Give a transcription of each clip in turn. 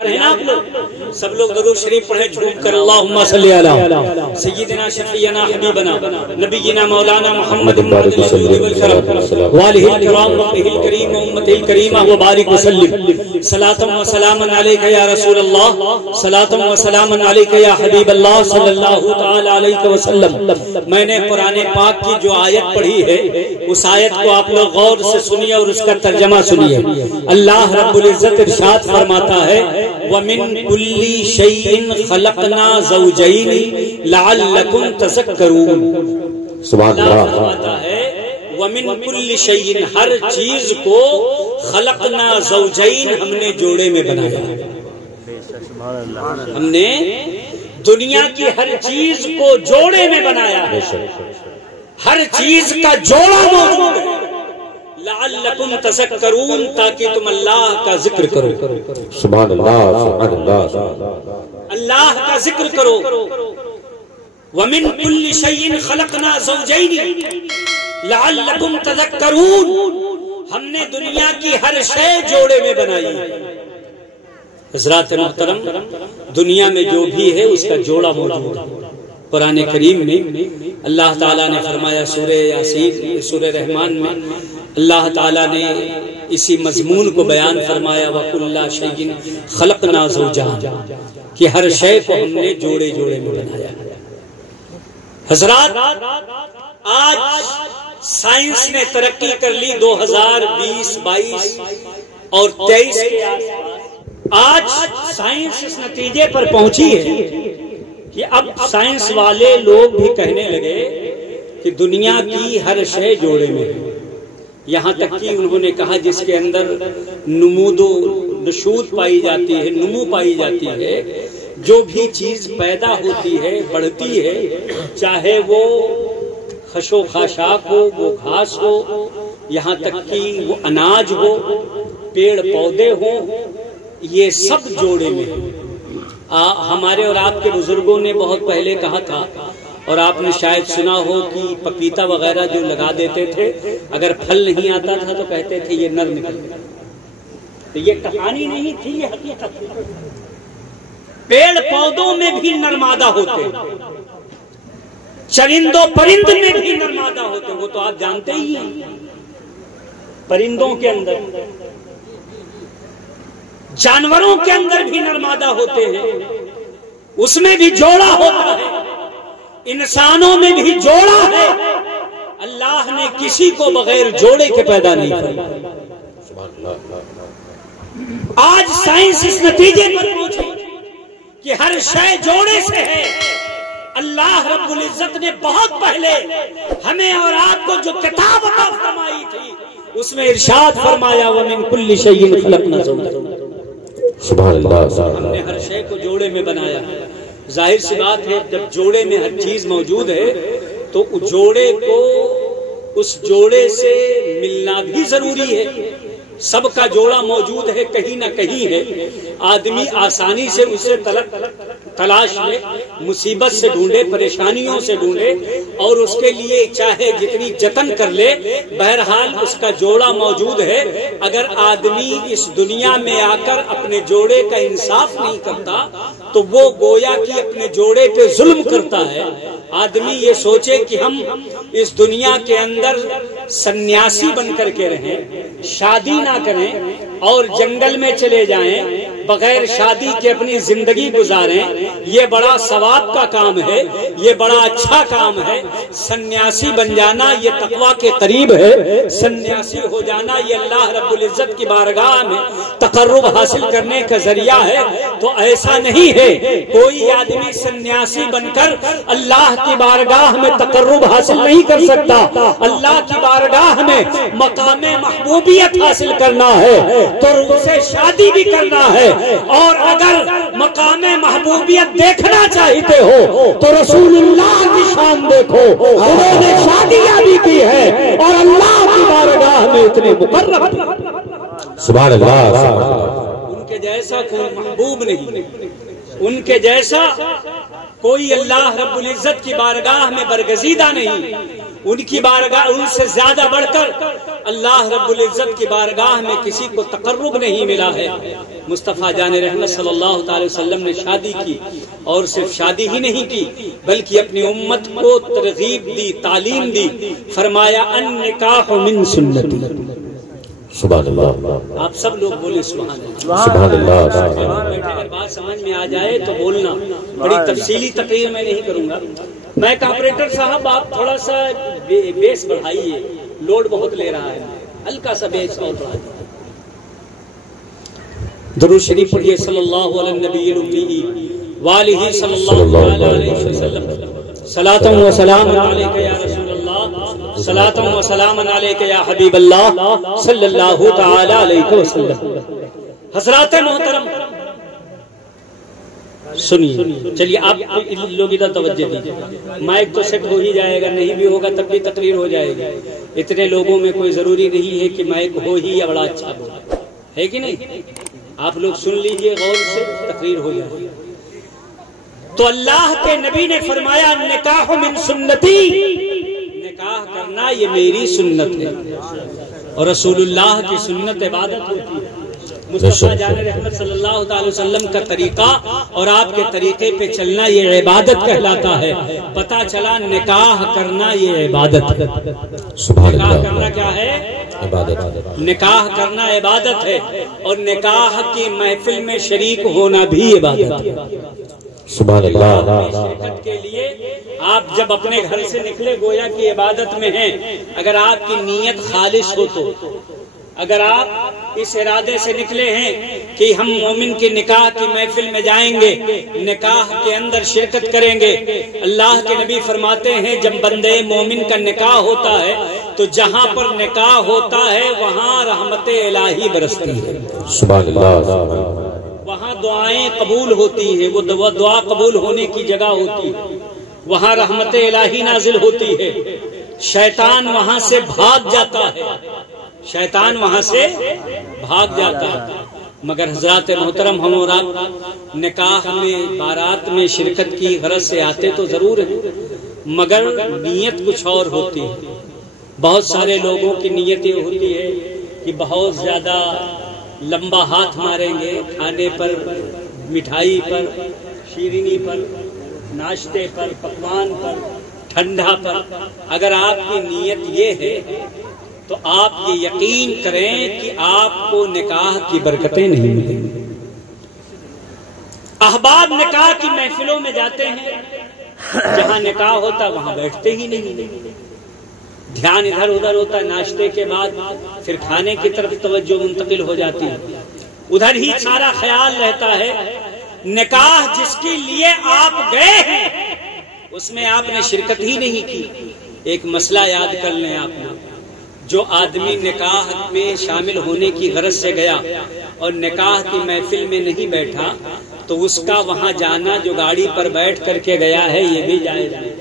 ہیں نا آپ لوگ سب لوگ درود شریف پڑھیں جھوم کر اللہم صلی علی سیدنا شفیعنا حبیبنا نبینا مولانا محمد والہ الکرام وصحبہ الکریم وامتہ الکریمہ وبارک وسلم صلاۃ و سلام علیک یا رسول اللہ صلاۃ و سلام علیک یا حبیب اللہ صلی اللہ تعالی علیہ وسلم۔ میں نے قرآن پاک کی جو آیت پڑھی ہے اس آیت کو آپ لوگ غور سے سنیے اور اس کا ترجمہ سنیے۔ اللہ رب العزت ارشاد فرماتا ہے وَمِن كُلِّ شَيْءٍ خَلَقْنَا زَوْجَيْنِ لَعَلَّكُمْ تَذَكَّرُونَ۔ سبحان اللہ فرماتا ہے وَمِن كُلِّ شَيْءٍ ہر چیز کو خلقنا زوجین ہم نے جوڑے میں بنایا۔ ہم نے دنیا کی ہر چیز کو جوڑے میں بنایا ہے، ہر چیز کا جوڑا موجود ہے لعلکم تذکرون تاکہ تم اللہ کا ذکر کرو۔ سبحان اللہ سبحان اللہ، اللہ کا ذکر کرو۔ ومن کل شیء خلقنا زوجین لعلکم تذکرون، ہم نے دنیا کی ہر شے جوڑے میں بنائی۔ حضرات محترم، دنیا میں جو بھی ہے اس کا جوڑا موجود ہے۔ قرآن کریم میں اللہ تعالیٰ نے فرمایا سورہ یاسین سورہ رحمان میں اللہ تعالیٰ نے اسی مضمون کو بیان فرمایا وَكُلَّ شَيْءٍ خَلَقْنَا زَوْجَيْنِ کہ ہر شے کو ہم نے جوڑے جوڑے میں بنایا۔ حضرات آج سائنس نے ترقی کر لی 2020 22 اور 23 کے آج سائنس اس نتیجے پر پہنچی ہے کہ اب سائنس والے لوگ بھی کہنے لگے کہ دنیا کی ہر شے جوڑے میں ہے۔ یہاں تک کہ انہوں نے کہا جس کے اندر نمود و نشود پائی جاتی ہے، نمو پائی جاتی ہے، جو بھی چیز پیدا ہوتی ہے بڑھتی ہے، چاہے وہ خش و خاشاک ہو، وہ گھاس ہو، یہاں تک کہ وہ اناج ہو، پیڑ پودے ہوں، یہ سب جوڑے میں ہے۔ ہمارے اور آپ کے بزرگوں نے بہت پہلے کہا تھا اور آپ نے شاید سنا ہو کہ پپیتا وغیرہ جو لگا دیتے تھے اگر پھل نہیں آتا تھا تو کہتے تھے یہ نر نکلتا۔ تو یہ کہانی نہیں تھی، یہ حقیقت تھی۔ پیڑ پودوں میں بھی نرمادہ ہوتے، چرند و پرند میں بھی نرمادہ ہوتے، وہ تو آپ جانتے ہی ہیں۔ پرندوں کے اندر، جانوروں کے اندر بھی نرمادہ ہوتے ہیں، اس میں بھی جوڑا ہوتا ہے، انسانوں میں بھی جوڑا ہے۔ اللہ نے کسی کو بغیر جوڑے کے پیدا نہیں کیا۔ آج سائنس اس نتیجے پر پہنچی کہ ہر شے جوڑے سے ہے۔ اللہ رب العزت نے بہت پہلے ہمیں اور آپ کو جو کتاب عطا فرمائی تھی اس میں ارشاد فرمایا وَمِن كُلِّ شَيْءٍ خَلَقْنَا زَوْجَيْنِ، سبحان اللہ، ہم نے ہر شے کو جوڑے میں بنایا۔ ظاہر سی بات ہے جب جوڑے میں ہر چیز موجود ہے تو جوڑے کو اس جوڑے سے ملنا بھی ضروری ہے۔ سب کا جوڑا موجود ہے، کہیں نہ کہیں ہے، آدمی آسانی سے اسے تلاش لے، مصیبت سے ڈھونڈے، پریشانیوں سے ڈھونڈے اور اس کے لیے چاہے جتنی جتن کر لے، بہرحال اس کا جوڑا موجود ہے۔ اگر آدمی اس دنیا میں آ کر اپنے جوڑے کا انصاف نہیں کرتا تو وہ گویا کہ اپنے جوڑے پہ ظلم کرتا ہے۔ آدمی یہ سوچے کہ ہم اس دنیا کے اندر سنیاسی بن کر کے رہیں، شادی نہ کریں اور جنگل میں چلے جائیں، بغیر شادی کے اپنی زندگی گزاریں، یہ بڑا ثواب کا کام ہے، یہ بڑا اچھا کام ہے۔ سنیاسی بن جانا یہ تقویٰ کے قریب ہے، سنیاسی ہو جانا یہ اللہ رب العزت کی بارگاہ میں تقرب حاصل کرنے کا ذریعہ ہے۔ تو ایسا نہیں ہے، کوئی آدمی سنیاسی بن کر اللہ کی بارگاہ میں تقرب حاصل نہیں کر سکتا۔ اللہ کی بارگاہ میں مقام محبوبیت حاصل کرنا ہے تو اسے شادی بھی کرنا ہے، اور اگر مقام محبوبیت دیکھنا چاہتے ہو تو رسول اللہ کی شان دیکھو، انہوں نے شادیاں بھی کی ہے اور اللہ کی بارگاہ میں اتنے مقرب۔ سبحان اللہ، ان کے جیسا کوئی محبوب نہیں، ان کے جیسا کوئی اللہ رب العزت کی بارگاہ میں برگزیدہ نہیں، ان کی بارگاہ، ان سے زیادہ بڑھ کر اللہ رب العزت کی بارگاہ میں کسی کو تقرب نہیں ملا ہے۔ مصطفیٰ جان رحمت صلی اللہ تعالی وسلم نے شادی کی، اور صرف شادی ہی نہیں کی بلکہ اپنی امت کو ترغیب دی، تعلیم دی، فرمایا النکاح من سنتی۔ سبحان اللہ۔ آپ سب لوگ بولے سبحان اللہ۔ سبحان اللہ۔ اگر بات سمجھ میں آ جائے تو بولنا، بڑی تفصیلی تقریر میں نہیں کروں گا۔ میں آپریٹر صاحب آپ تھوڑا سا بیس بڑھائیے، لوڈ بہت لے رہا ہے، ہلکا سا بیس اور بڑھائیے۔ درود شریف پڑھیے صلی اللہ علی النبی الامی والہ صلی اللہ علیہ وسلم۔ صلاۃ و سلام علیک یا رسول اللہ، صلاۃ و سلام علیک یا حبیب اللہ صلی اللہ تعالی علیہ وسلم۔ حضرات محترم سنیے، چلیے آپ لوگ ادھر توجہ دیجیے۔ مائک تو سیٹ ہو ہی جائے گا، نہیں بھی ہوگا تب بھی تقریر ہو جائے گی۔ اتنے لوگوں میں کوئی ضروری نہیں ہے کہ مائک ہو ہی یا بڑا اچھا ہو، ہے کہ نہیں؟ آپ لوگ سن لیجئے غور سے، تقریر ہو جائے۔ تو اللہ کے نبی نے فرمایا نکاح من سنتی، نکاح کرنا یہ میری سنت ہے، اور رسول اللہ کی سنت عبادت ہوتی ہے۔ مصطفیٰ جان رحمت صلی اللہ تعالی وسلم کا طریقہ اور آپ کے طریقے پہ چلنا یہ عبادت کہلاتا ہے۔ پتہ چلا نکاح کرنا یہ عبادت ہے۔ نکاح کرنا کیا ہے؟ عبادت۔ نکاح کرنا عبادت ہے، اور نکاح کی محفل میں شریک ہونا بھی عبادت ہے۔ سبحان اللہ۔ شرکت کے لیے آپ جب اپنے گھر سے نکلے گویا کی عبادت میں ہیں۔ اگر آپ کی نیت خالص ہو تو، اگر آپ اس ارادے سے نکلے ہیں کہ ہم مومن کی نکاح کی محفل میں جائیں گے، نکاح کے اندر شرکت کریں گے، اللہ کے نبی فرماتے ہیں جب بندے مومن کا نکاح ہوتا ہے تو جہاں پر نکاح ہوتا ہے وہاں رحمت الہی برستی ہے۔ سبحان اللہ۔ وہاں دعائیں قبول ہوتی ہیں، وہ دعا قبول ہونے کی جگہ ہوتی ہے، وہاں رحمت الہی نازل ہوتی ہے، شیطان وہاں سے بھاگ جاتا ہے، شیطان وہاں سے بھاگ جاتا ہے۔ مگر حضرات محترم ہم اور آپ نکاح میں بارات میں شرکت کی غرض سے آتے تو ضرور ہے، مگر نیت کچھ اور ہوتی ہے۔ بہت سارے لوگوں کی نیت یہ ہوتی ہے کہ بہت زیادہ لمبا ہاتھ ماریں گے کھانے پر، مٹھائی پر، شیرینی پر، ناشتے پر، پکوان پر، ٹھنڈا پر۔ اگر آپ کی نیت یہ ہے تو آپ یہ یقین کریں کہ آپ کو نکاح کی برکتیں نہیں ملیں گی۔ احباب نکاح کی محفلوں میں جاتے ہیں، جہاں نکاح ہوتا وہاں بیٹھتے ہی نہیں، دھیان ادھر ادھر ہوتا ہے۔ ناشتے کے بعد پھر کھانے کی طرف توجہ منتقل ہو جاتی ہے، ادھر ہی سارا خیال رہتا ہے۔ نکاح جس کے لیے آپ گئے ہیں اس میں آپ نے شرکت ہی نہیں کی۔ ایک مسئلہ یاد کر لیں آپ نے، جو آدمی نکاح میں شامل ہونے کی غرض سے گیا اور نکاح کی محفل میں نہیں بیٹھا تو اس کا وہاں جانا جو گاڑی پر بیٹھ کر کے گیا ہے یہ بھی جائز نہیں،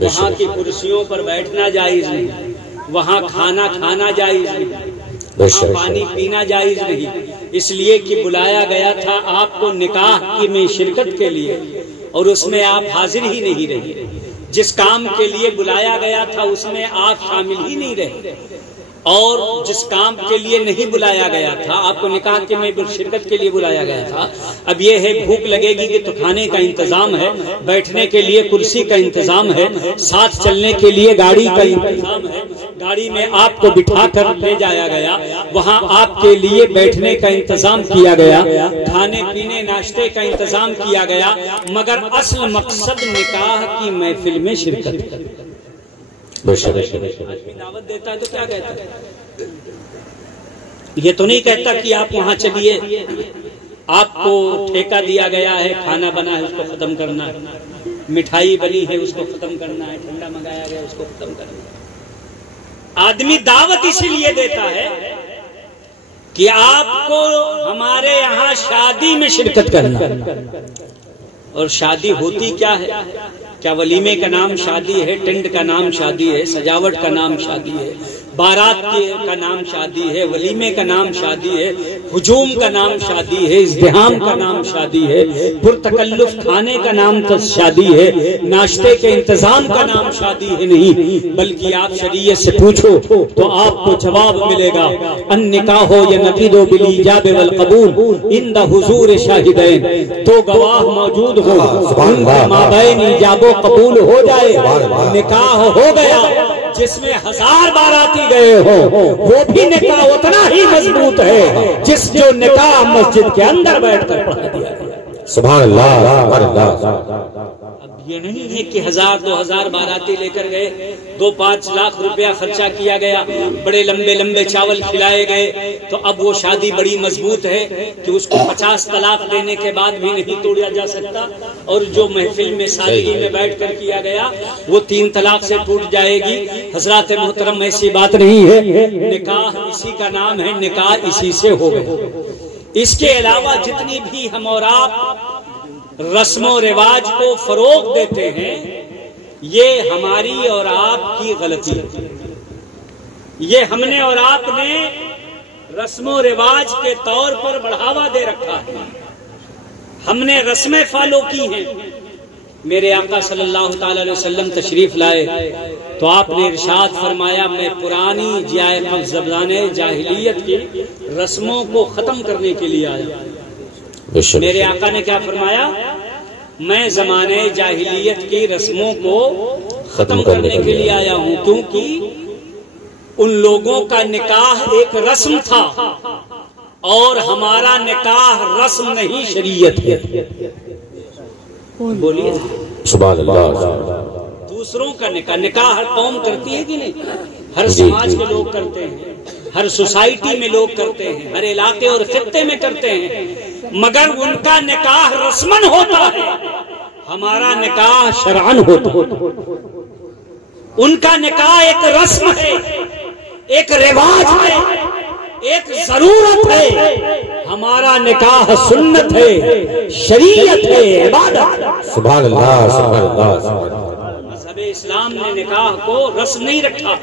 وہاں کی کرسیوں پر بیٹھنا جائز نہیں، وہاں کھانا کھانا جائز نہیں، پانی پینا جائز نہیں، اس لیے کہ بلایا گیا تھا آپ کو نکاح کی میں شرکت کے لیے اور اس میں آپ حاضر ہی نہیں رہے۔ جس کام کے لیے بلایا گیا تھا اس میں آپ شامل ہی نہیں رہے، اور جس کام کے لیے نہیں بلایا گیا تھا، آپ کو نکاح کے میں شرکت کے لیے بلایا گیا تھا، اب یہ ہے بھوک لگے گی کہ تو کھانے کا انتظام ہے، بیٹھنے کے لیے کرسی کا انتظام ہے، ساتھ چلنے کے لیے گاڑی کا انتظام ہے، گاڑی میں آپ کو بٹھا کر لے جایا گیا، وہاں آپ کے لیے بیٹھنے کا انتظام کیا گیا، کھانے پینے ناشتے کا انتظام کیا گیا، مگر اصل مقصد نکاح کی محفل میں شرکت ہے۔ آدمی دعوت دیتا ہے تو کیا کہتا ہے؟ یہ تو نہیں کہتا کہ آپ وہاں چلیے، آپ کو ٹھیکہ دیا گیا ہے، کھانا بنا ہے اس کو ختم کرنا ہے، مٹھائی بنی ہے اس کو ختم کرنا ہے، ٹھنڈا منگایا گیا اس کو ختم کرنا ہے۔ آدمی دعوت اسی لیے دیتا ہے کہ آپ کو ہمارے یہاں شادی میں شرکت کرنا، اور شادی ہوتی کیا ہے؟ کیا ولیمے کا نام شادی ہے، ٹینٹ کا نام شادی ہے، سجاوٹ کا نام شادی ہے، بارات کا نام شادی ہے، ولیمے کا نام شادی ہے، ہجوم کا نام شادی ہے، ازدحام کا نام شادی ہے، پرتکلف کھانے کا نام شادی ہے، ناشتے کے انتظام کا نام شادی ہے نہیں، بلکہ آپ شریعت سے پوچھو تو آپ کو جواب ملے گا، النکاح ینعقد بالایجاب والقبول عند حضور شاہدین، تو گواہ موجود ہو، ان کے مابین ایجاب و قبول ہو جائے، نکاح ہو گیا۔ جس میں 1000 باراتی گئے ہو وہ بھی نکاح اتنا ہی مضبوط ہے جس جو نکاح مسجد کے اندر بیٹھ کر پڑھا دیا گیا۔ سبحان اللہ، سبحان اللہ۔ یہ نہیں ہے کہ 1000-2000 باراتی لے کر گئے، 2-5 لاکھ روپیہ خرچہ کیا گیا، بڑے لمبے لمبے چاول کھلائے گئے، تو اب وہ شادی بڑی مضبوط ہے کہ اس کو 50 طلاق دینے کے بعد بھی نہیں توڑا جا سکتا، اور جو محفل میں سادگی میں بیٹھ کر کیا گیا وہ 3 طلاق سے ٹوٹ جائے گی۔ حضرات محترم، ایسی بات نہیں ہے، نکاح اسی کا نام ہے، نکاح اسی سے ہو گئے۔ اس کے علاوہ جتنی بھی ہم اور آپ رسم و رواج کو فروغ دیتے ہیں، یہ ہماری اور آپ کی غلطی ہے۔ یہ ہم نے اور آپ نے رسم و رواج کے طور پر بڑھاوا دے رکھا ہے، ہم نے رسمیں فالو کی ہیں۔ میرے آقا صلی اللہ تعالی علیہ وسلم تشریف لائے تو آپ نے ارشاد فرمایا، میں پرانی زمانے جاہلیت کی رسموں کو ختم کرنے کے لیے آیا۔ میرے آقا نے کیا فرمایا؟ میں زمانے جاہلیت کی رسموں کو ختم کرنے کے لیے آیا ہوں، کیونکہ ان لوگوں کا نکاح ایک رسم تھا اور ہمارا نکاح رسم نہیں، شریعت ہے۔ بولیے سبحان اللہ۔ دوسروں کا نکاح ہر قوم کرتی ہے کہ نہیں؟ ہر سماج کے لوگ کرتے ہیں، ہر سوسائٹی میں لوگ کرتے ہیں، ہر علاقے اور خطے میں کرتے ہیں، مگر ان کا نکاح رسمن ہوتا ہے، ہمارا نکاح شرعن ہوتا ہے۔ ان کا نکاح ایک رسم ہے، ایک رواج ہے، ایک ضرورت ہے، ہمارا نکاح سنت ہے، شریعت ہے، عبادت۔ سبحان اللہ، سبحان اللہ۔ مذہب اسلام نے نکاح کو رسم نہیں رکھا،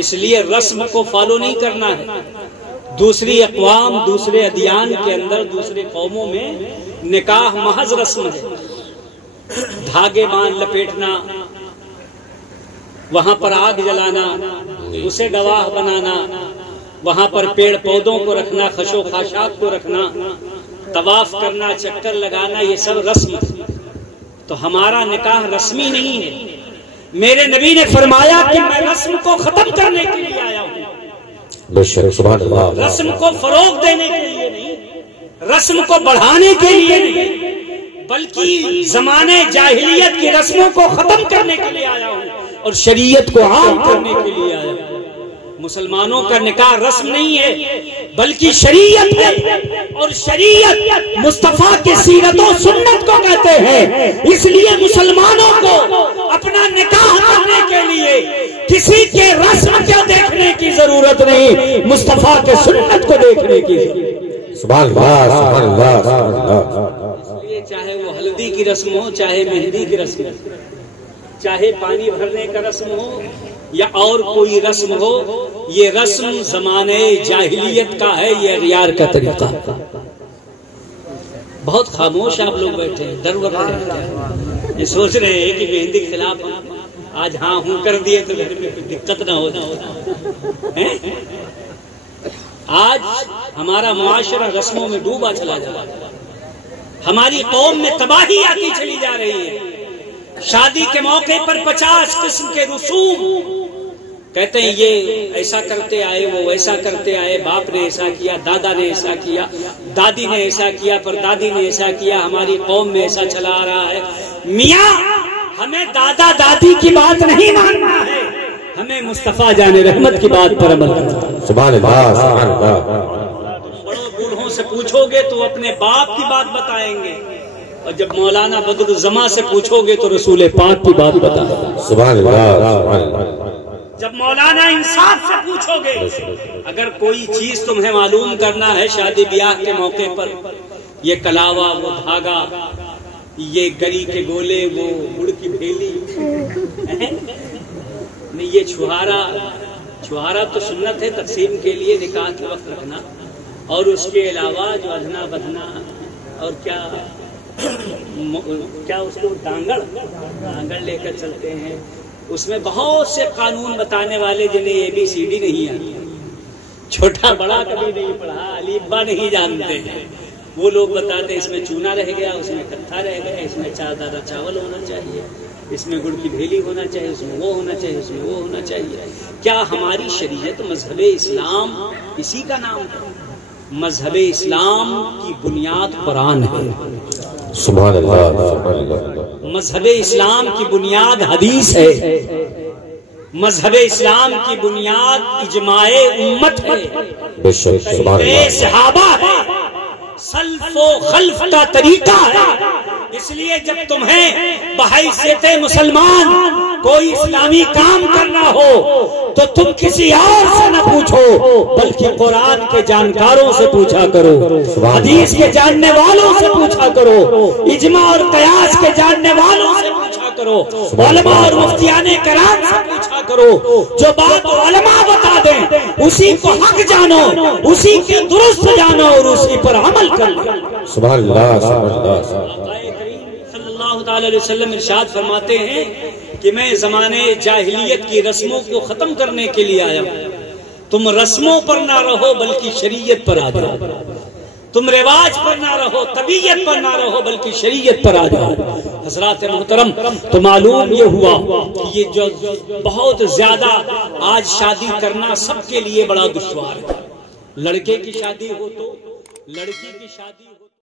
اس لیے رسم کو فالو نہیں کرنا ہے۔ دوسری اقوام، دوسرے ادیان کے اندر، دوسرے قوموں میں نکاح محض رسم ہے، دھاگے باندھ لپیٹنا، وہاں پر آگ جلانا، اسے گواہ بنانا، وہاں پر پیڑ پودوں کو رکھنا، خش و خاشاک کو رکھنا، طواف کرنا، چکر لگانا، یہ سب رسم ہے۔ تو ہمارا نکاح رسمی نہیں ہے۔ میرے نبی نے فرمایا کہ میں رسم کو ختم کرنے کے لیے آیا ہوں، سبحان اللہ۔ رسم کو فروغ دینے کے لیے نہیں، رسم کو بڑھانے کے لیے نہیں، بلکہ زمانے جاہلیت کی رسموں کو ختم کرنے کے لیے آیا ہوں اور شریعت کو عام کرنے کے لیے آیا ہوں۔ مسلمانوں کا نکاح رسم نہیں ہے بلکہ شریعت ہے، اور شریعت مصطفیٰ کی سیرت و سنت کو کہتے ہیں۔ اس لیے مسلمانوں کو اپنا نکاح کرنے کے لیے کسی کے رسم کو دیکھنے کی ضرورت نہیں، مصطفیٰ کے سنت کو دیکھنے کی ضرورت۔ سبحان اللہ، سبحان اللہ، سبحان اللہ۔ اس لیے چاہے وہ ہلدی کی رسم ہو، چاہے مہندی کی رسم ہو، چاہے پانی بھرنے کا رسم ہو یا اور کوئی رسم ہو، یہ رسم زمانے جاہلیت کا ہے، یہ اغیار کا طریقہ۔ بہت خاموش آپ لوگ بیٹھے ہیں، ڈر ور رہتے ہیں، یہ سوچ رہے ہیں کہ مہندی کے خلاف آج ہاں ہوں کر دیے تو گھر میں دقت نہ ہوتا۔ آج ہمارا معاشرہ رسموں میں ڈوبا چلا جا رہا ہے، ہماری قوم میں تباہی آتی چلی جا رہی ہے۔ شادی کے موقع پر 50 قسم کے رسوم، کہتے ہیں یہ ایسا کرتے آئے، وہ ویسا کرتے آئے، باپ نے ایسا کیا، دادا نے ایسا کیا، دادی نے ایسا کیا، پر دادی نے ایسا کیا، ہماری قوم میں ایسا چلا آ رہا ہے۔ میاں، ہمیں دادا دادی کی بات نہیں ماننا ہے، ہمیں مصطفیٰ جان رحمت کی بات پر عمل کرنا ہے۔ سبحان اللہ، سبحان اللہ۔ بڑوں بوڑھوں سے پوچھو گے تو اپنے باپ کی بات بتائیں گے، اور جب مولانا بدرالزماں سے پوچھو گے تو رسول پاک کی بات بتائیں گے۔ سبحان اللہ، سبحان اللہ۔ جب مولانا انصاف سے پوچھو گے، اگر کوئی چیز تمہیں معلوم کرنا ہے شادی بیاہ کے موقع پر، یہ کلاوا، وہ دھاگا، یہ گری کے گولے، وہ گڑ کی بھیلی، نہیں یہ چھہارا، چھہارا تو سنت ہے تقسیم کے لیے نکاح کے وقت رکھنا، اور اس کے علاوہ جو ادنا بدنا اور کیا اس کو ڈانگڑ لے کر چلتے ہیں، اس میں بہت سے قانون بتانے والے جنہیں ABCD نہیں آتی، چھوٹا بڑا کبھی نہیں پڑھا، الف با نہیں جانتے ہیں، وہ لوگ بتاتے اس میں چونا رہ گیا، اس میں کتھا رہ گیا، اس میں 4 دانہ چاول ہونا چاہیے، اس میں گڑ کی بھیلی ہونا چاہیے، اس میں وہ ہونا چاہیے، اس میں وہ ہونا چاہیے۔ کیا ہماری شریعت مذہب اسلام اسی کا نام ہے؟ مذہب اسلام کی بنیاد قرآن ہے، سبحان اللہ سبحان اللہ۔ مذہب اسلام کی بنیاد حدیث ہے، مذہب اسلام کی بنیاد اجماع امت ہے، بے شک سبحان اللہ۔ صحابہ ہے، سلف و خلف کا طریقہ ہے۔ اس لیے جب تمہیں بحیثیت مسلمان کوئی اسلامی کام کرنا ہو تو تم کسی اور سے نہ پوچھو بلکہ قرآن کے جانکاروں سے پوچھا کرو، حدیث کے جاننے والوں سے پوچھا کرو، اجماع اور قیاس کے جاننے والوں سے پوچھا کرو، علماء اور مفتیان کرام سے پوچھا کرو۔ جو بات علماء بتا دیں اسی کو حق جانو، اسی کے درست جانو اور اسی پر عمل کرو۔ سبحان اللہ سبحان اللہ۔ صلی اللہ تعالی علیہ وسلم ارشاد فرماتے ہیں کہ میں زمانے جاہلیت کی رسموں کو ختم کرنے کے لیے آیا ہوں، تم رسموں پر نہ رہو بلکہ شریعت پر آ جاؤ، تم رواج پر نہ رہو، طبیعت پر نہ رہو بلکہ شریعت پر آ جاؤ۔ حضرات محترم، تو معلوم یہ ہوا کہ یہ جو بہت زیادہ آج شادی کرنا سب کے لیے بڑا دشوار ہے۔ لڑکے کی شادی ہو تو لڑکی کی شادی